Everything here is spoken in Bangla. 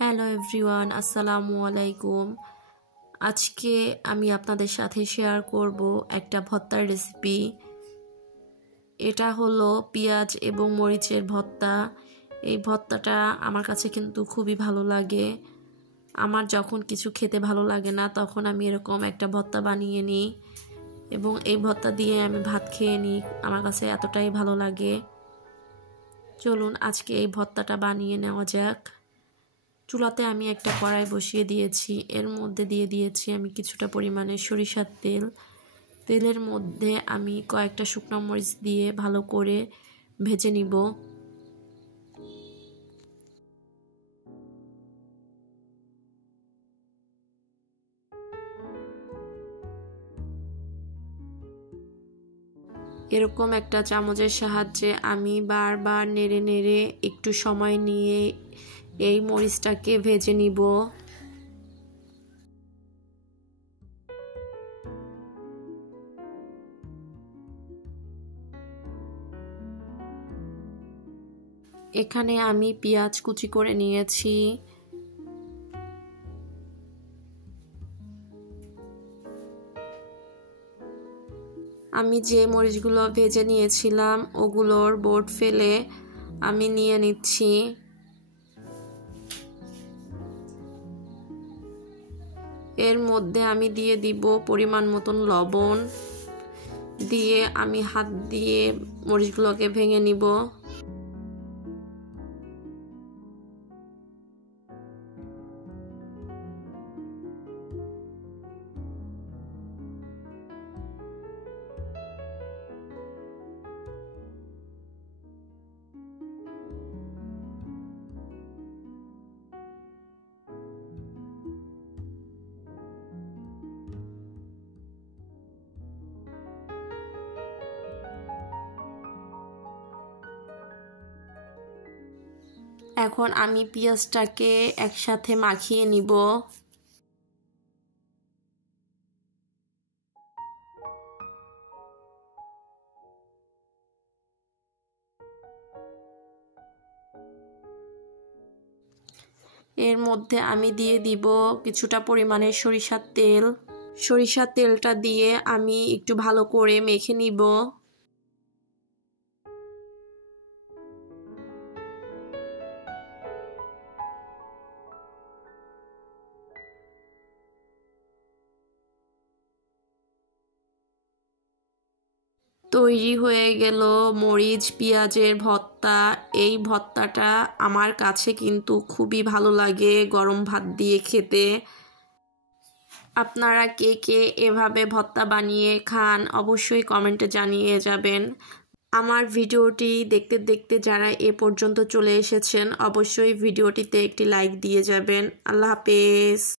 হ্যালো এভরিওয়ান, আসসালামু আলাইকুম। আজকে আমি আপনাদের সাথে শেয়ার করব একটা ভর্তার রেসিপি। এটা হলো পেঁয়াজ এবং মরিচের ভর্তা। এই ভর্তাটা আমার কাছে কিন্তু খুবই ভালো লাগে। আমার যখন কিছু খেতে ভালো লাগে না তখন আমি এরকম একটা ভর্তা বানিয়ে নিই এবং এই ভর্তা দিয়ে আমি ভাত খেয়ে নিই। আমার কাছে এতটাই ভালো লাগে। চলুন আজকে এই ভর্তাটা বানিয়ে নেওয়া যাক। চুলাতে আমি একটা কড়াই বসিয়ে দিয়েছি। এর মধ্যে দিয়ে দিয়েছি আমি কিছুটা পরিমাণে সরিষার তেল। তেলের মধ্যে আমি কয়েকটা শুকনো মরিচ দিয়ে ভালো করে ভেজে নিব। এরকম একটা চামচের সাহায্যে আমি বারবার নেড়ে নেড়ে একটু সময় নিয়ে এই মরিচটাকে ভেজে নিব। এখানে আমি পেঁয়াজ কুচি করে নিয়েছি। আমি যে মরিচগুলো ভেজে নিয়েছিলাম ওগুলোর বোট ফেলে আমি নিয়ে নিচ্ছি। এর মধ্যে আমি দিয়ে দিব পরিমাণ মতন লবণ, দিয়ে আমি হাত দিয়ে মরিচগুলোকে ভেঙে নিব। এখন আমি পেঁয়াজটাকে একসাথে মাখিয়ে নিব। এর মধ্যে আমি দিয়ে দিব কিছুটা পরিমাণে সরিষার তেল। সরিষার তেলটা দিয়ে আমি একটু ভালো করে মেখে নিব। তৈরি হয়ে গেল মরিচ পেঁয়াজের ভর্তা। এই ভর্তাটা আমার কাছে কিন্তু খুবই ভালো লাগে গরম ভাত দিয়ে খেতে। আপনারা কে কে এভাবে ভর্তা বানিয়ে খান অবশ্যই কমেন্টে জানিয়ে যাবেন। আমার ভিডিওটি দেখতে দেখতে যারা এ পর্যন্ত চলে এসেছেন অবশ্যই ভিডিওটিতে একটি লাইক দিয়ে যাবেন। আল্লাহ হাফেজ।